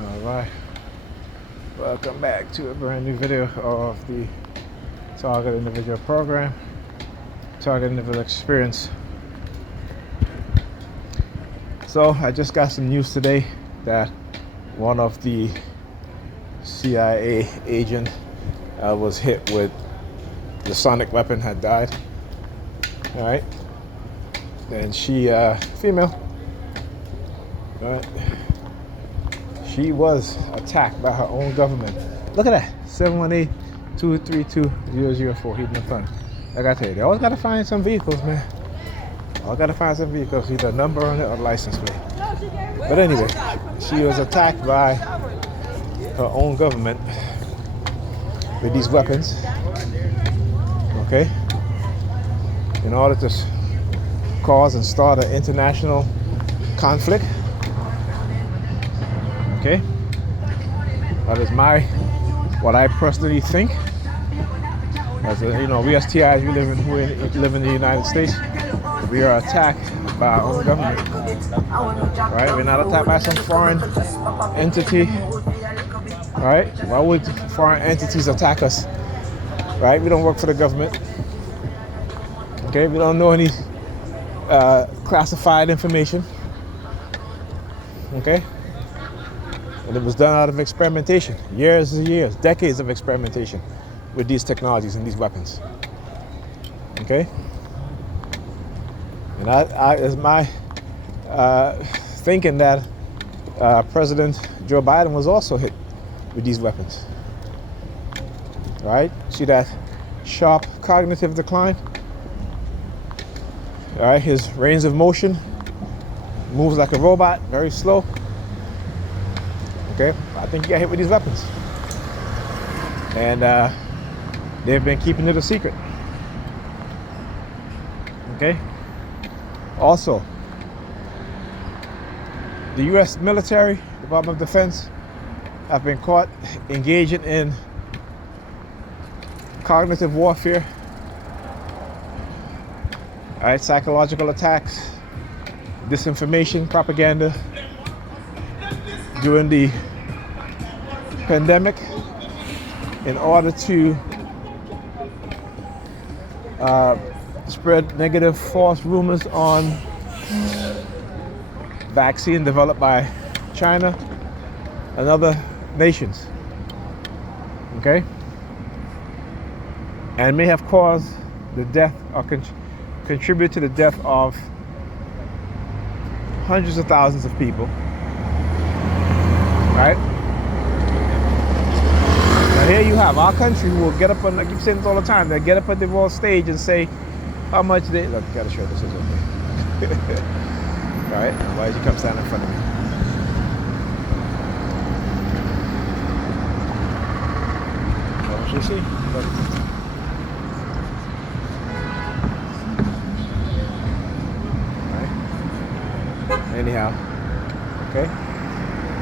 Alright, welcome back to a brand new video of the Target Individual Program, Target Individual Experience. So I just got some news today that one of the CIA agent was hit with the sonic weapon, had died. Alright, and she, female, alright. She was attacked by her own government. Look at that. 718-232-004. Heating and fun. Like I tell you, they always gotta find some vehicles, man. Always gotta find some vehicles, either a number on it or license plate. But anyway, she was attacked by her own government with these weapons. Okay? In order to cause and start an international conflict. Okay, that is what I personally think. As we as TIs, we live in the United States. We are attacked by our own government, right? We're not attacked by some foreign entity, right? Why would foreign entities attack us, right? We don't work for the government. Okay, we don't know any classified information. Okay. And it was done out of experimentation, years and years, decades of experimentation with these technologies and these weapons. Okay? And I is my thinking that President Joe Biden was also hit with these weapons. Right? See that sharp cognitive decline? All right, his range of motion moves like a robot, very slow. Okay, I think he got hit with these weapons, and they've been keeping it a secret. Okay. Also, the U.S. military, Department of Defense, have been caught engaging in cognitive warfare, all right, psychological attacks, disinformation, propaganda during the pandemic in order to spread negative false rumors on vaccine developed by China and other nations. Okay? And may have caused the death or contribute to the death of hundreds of thousands of people. Right? Now here you have our country who will get up on, I keep saying this all the time, they get up on the world stage and say how much they, look, I gotta show this is okay. Right? Why did you come stand in front of me? What you see? Look. Right? Anyhow, okay?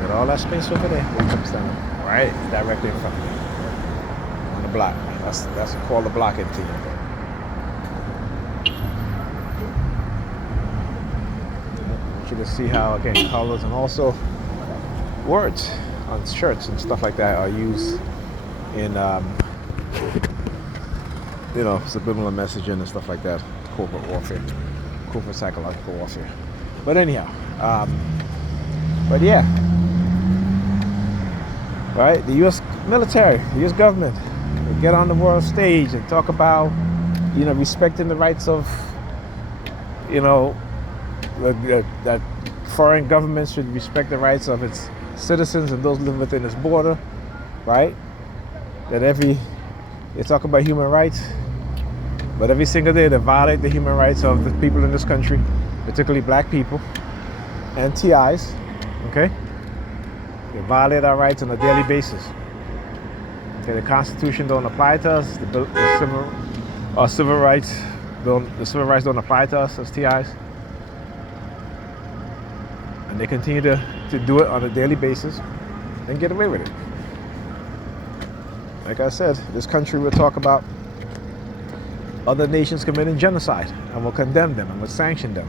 Got all that space over there. Here comes stand right directly in front of me. On the block. That's called the blocking team. I want you to see how, again, colors and also words on shirts and stuff like that are used in subliminal messaging and stuff like that. Covert warfare. Covert psychological warfare. But anyhow, but yeah. Right, the U.S. military, the U.S. government, will get on the world stage and talk about, respecting the rights of, that foreign governments should respect the rights of its citizens and those living within its border, right? That they talk about human rights, but every single day they violate the human rights of the people in this country, particularly black people and TIs, okay? They violate our rights on a daily basis. Okay, the Constitution don't apply to us. The civil rights don't apply to us as TIs. And they continue to do it on a daily basis and get away with it. Like I said, this country will talk about other nations committing genocide and will condemn them and will sanction them.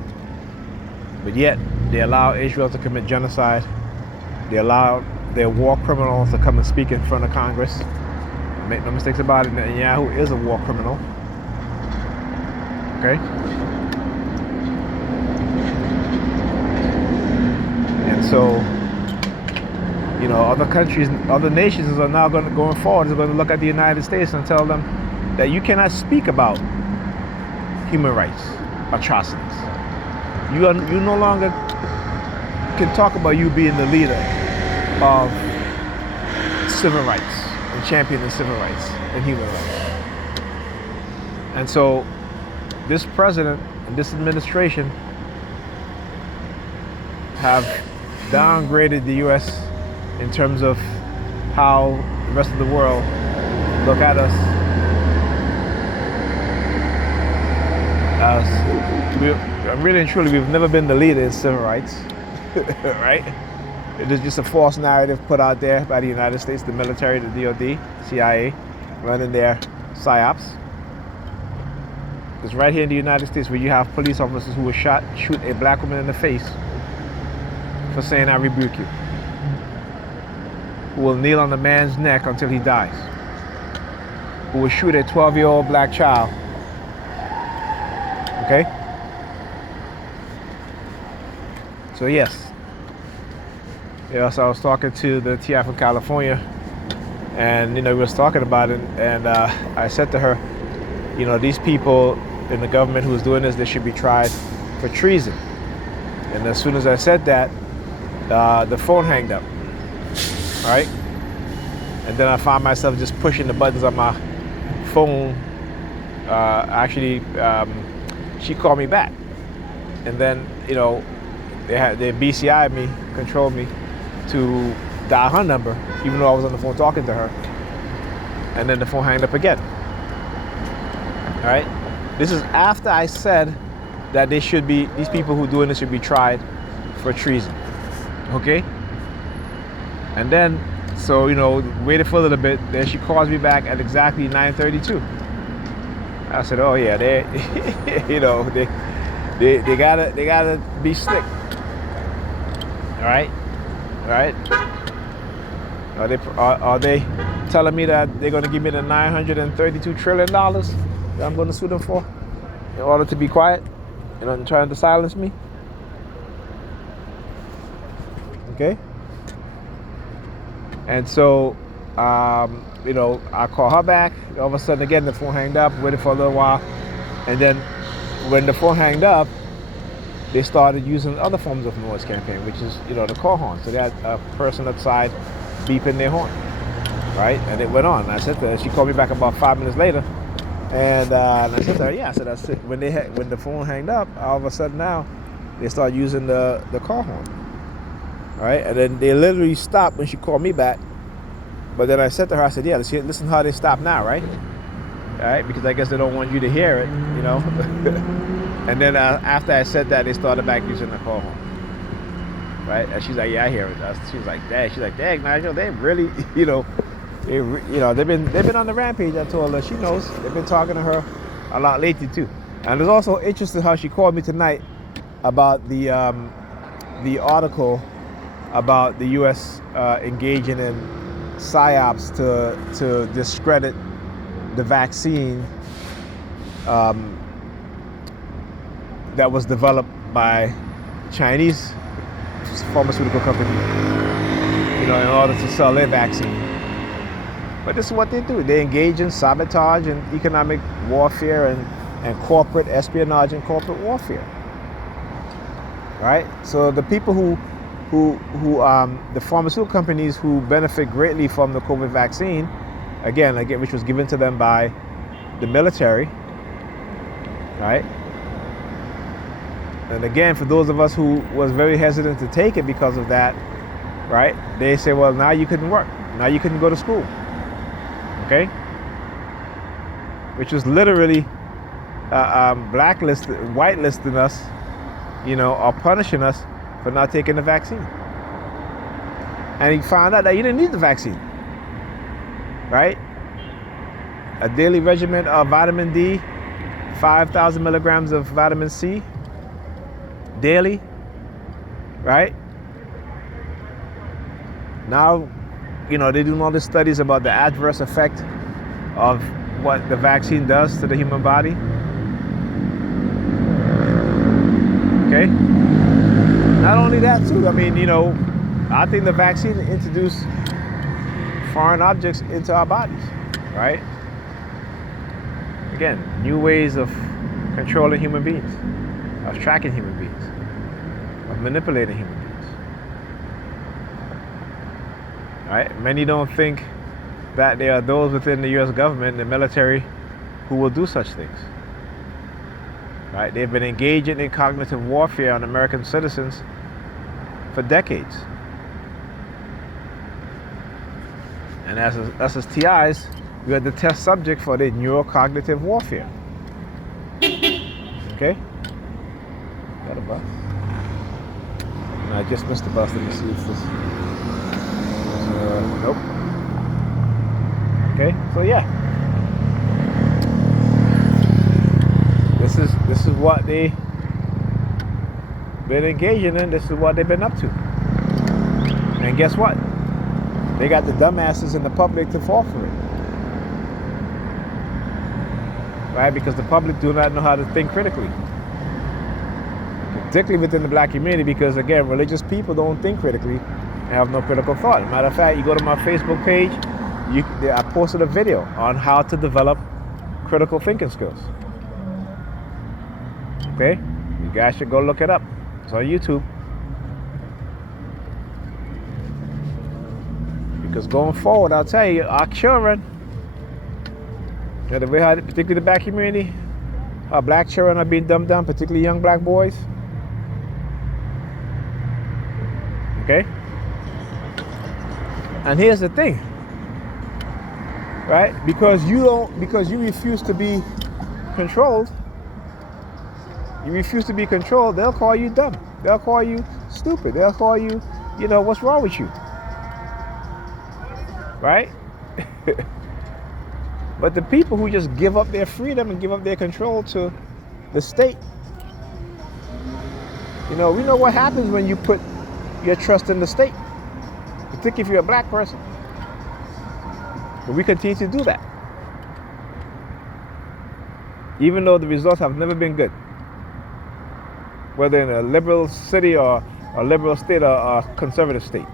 But yet, they allow Israel to commit genocide. They allow they're war criminals to come and speak in front of Congress. Make no mistakes about it, Netanyahu is a war criminal. Okay? And so, you know, other countries, other nations are now going forward, is going to look at the United States and tell them that you cannot speak about human rights atrocities. You no longer can talk about you being the leader of civil rights and championing civil rights and human rights. And so this president and this administration have downgraded the U.S. in terms of how the rest of the world look at us. Really and truly, we've never been the leader in civil rights, right? It is just a false narrative put out there by the United States, the military, the DOD, CIA, running their psyops. Because right here in the United States, where you have police officers who will shoot a black woman in the face for saying, "I rebuke you," who will kneel on the man's neck until he dies, who will shoot a 12-year-old black child. Okay? So yes. Yes, I was talking to the TI from California, and we was talking about it, and I said to her, these people in the government who's doing this, they should be tried for treason. And as soon as I said that, the phone hanged up, right? And then I found myself just pushing the buttons on my phone. She called me back, and then they BCI'd me, controlled me to dial her number, even though I was on the phone talking to her. And then the phone hanged up again. All right. This is after I said that these people who are doing this should be tried for treason. Okay. And then, so waited for a little bit. Then she calls me back at exactly 9:32. I said, "Oh yeah, they gotta be slick." All right. Are they telling me that they're going to give me the $932 trillion that I'm going to sue them for in order to be quiet and trying to silence me? Okay. And so, I call her back. All of a sudden, again, the phone hanged up. Waited for a little while, and then when the phone hanged up, they started using other forms of noise campaign, which is, the call horn. So they had a person outside beeping their horn, right? And it went on. And I said to her, she called me back about 5 minutes later, and I said to her, yeah, I said, that's it. When the phone hanged up, all of a sudden now, they started using the call horn, right? And then they literally stopped when she called me back. But then I said to her, I said, yeah, listen how they stop now, right? All right, because I guess they don't want you to hear it, And then after I said that, they started back using the call horn, right? And she's like, yeah, I hear it. She was like, dang. She's like, dang, Nigel, they really, they've been on the rampage. I told her, she knows. They've been talking to her a lot lately too. And it's also interesting how she called me tonight about the article about the U.S. Engaging in psyops to discredit the vaccine that was developed by Chinese pharmaceutical company, in order to sell their vaccine. But this is what they do. They engage in sabotage and economic warfare and corporate espionage and corporate warfare. Right? So the people who the pharmaceutical companies who benefit greatly from the COVID vaccine, again, which was given to them by the military, right? And again, for those of us who was very hesitant to take it because of that, right? They say, well, now you couldn't work. Now you couldn't go to school. Okay? Which was literally whitelisting us, or punishing us for not taking the vaccine. And he found out that you didn't need the vaccine, right? A daily regimen of vitamin D, 5,000 milligrams of vitamin C daily, right? Now, they're doing all these studies about the adverse effect of what the vaccine does to the human body. Okay? Not only that too, I think the vaccine introduced foreign objects into our bodies, right? Again, new ways of controlling human beings, of tracking human beings, of manipulating human beings. Right? Many don't think that there are those within the U.S. government, the military, who will do such things. Right? They've been engaging in cognitive warfare on American citizens for decades. And as TIs, we are the test subject for the neurocognitive warfare. Okay? Got a bus? No, I just missed the bus. Let me see if this. Nope. Okay, so yeah. This is what they've been engaging in. This is what they've been up to. And guess what? They got the dumbasses in the public to fall for it. Right? Because the public do not know how to think critically. Particularly within the black community, because again, religious people don't think critically and have no critical thought. Matter of fact, you go to my Facebook page, I posted a video on how to develop critical thinking skills. Okay? You guys should go look it up. It's on YouTube. Because going forward, I'll tell you, our children, particularly the black community, our black children are being dumbed down, particularly young black boys. Okay? And here's the thing, right? Because you refuse to be controlled, they'll call you dumb. They'll call you stupid. They'll call you, what's wrong with you? Right? But the people who just give up their freedom and give up their control to the state, we know what happens when you put your trust in the state, particularly if you're a black person. But we continue to do that, even though the results have never been good, whether in a liberal city or a liberal state or a conservative state.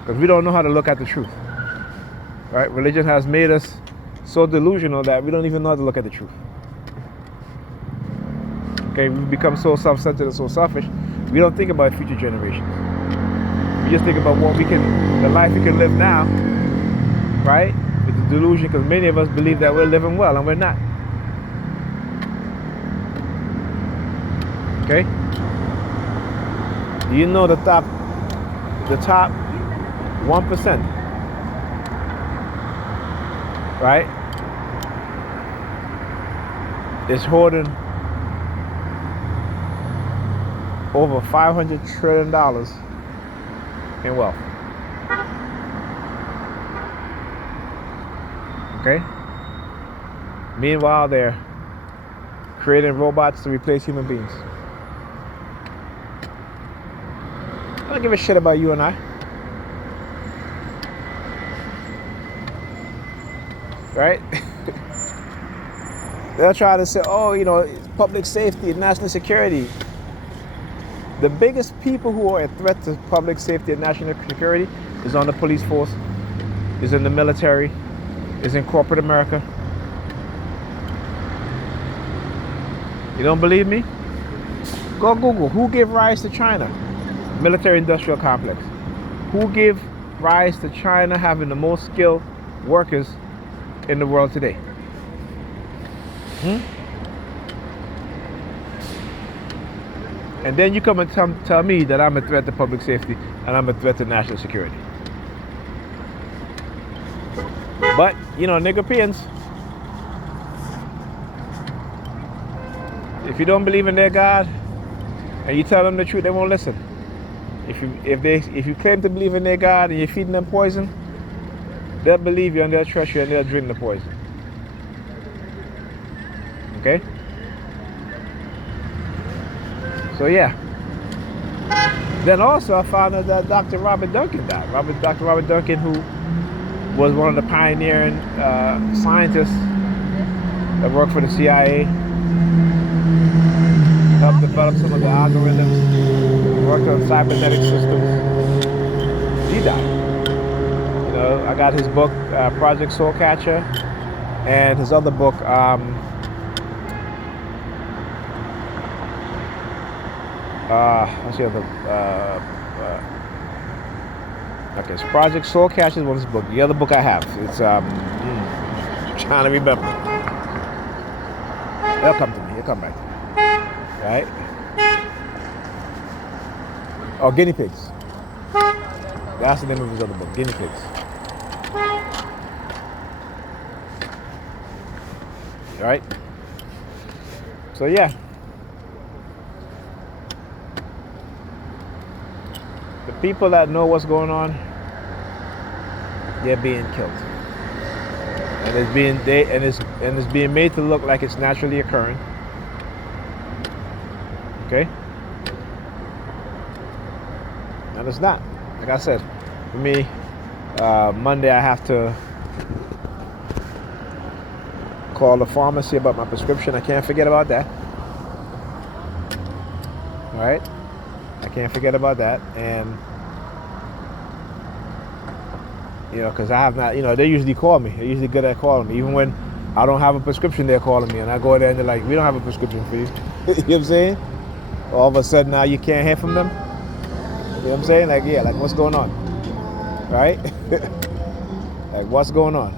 Because we don't know how to look at the truth. Right? Religion has made us so delusional that we don't even know how to look at the truth. Okay, we've become so self-centered and so selfish, we don't think about future generations. We just think about the life we can live now, right? With the delusion, because many of us believe that we're living well and we're not. Okay? Do you know the top 1%, right, is hoarding over $500 trillion in wealth. Okay? Meanwhile, they're creating robots to replace human beings. I don't give a shit about you and I. Right? They'll try to say, public safety and national security. The biggest people who are a threat to public safety and national security is on the police force, is in the military, is in corporate America. You don't believe me? Go Google. Who gave rise to China? Military-industrial complex. Who gave rise to China having the most skilled workers in the world today? And then you come and tell me that I'm a threat to public safety and I'm a threat to national security. But, Nigerians, if you don't believe in their God and you tell them the truth, they won't listen. If you claim to believe in their God and you're feeding them poison, they'll believe you and they'll trust you and they'll drink the poison. Okay? So yeah, Then also I found out that Dr. Robert Duncan died. Dr. Robert Duncan, who was one of the pioneering scientists that worked for the CIA, helped develop some of the algorithms, worked on cybernetic systems. He died. You know, I got his book, Project Soul Catcher, and his other book, what's the other? Okay, it's Project Soul Catcher is one of his book. The other book I have, it's trying to remember. It'll come to me. It'll come back to me. Right? Oh, Guinea Pigs. That's the name of his other book, Guinea Pigs. Right? So yeah. The people that know what's going on, they're being killed. And it's being made to look like it's naturally occurring. Okay? And it's not. Like I said, for me, Monday I have to call the pharmacy about my prescription. I can't forget about that. All right? I can't forget about that. And, you know, because I have not, you know, they usually call me. They're usually good at calling me. Even when I don't have a prescription, they're calling me. And I go there and they're like, we don't have a prescription for you. You know what I'm saying? All of a sudden now you can't hear from them. You know what I'm saying? Like, yeah, like what's going on? Right? Like, what's going on?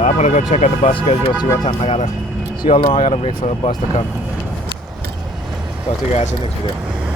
I'm gonna go check out the bus schedule, see how long I gotta wait for the bus to come. Talk to you guys in the next video.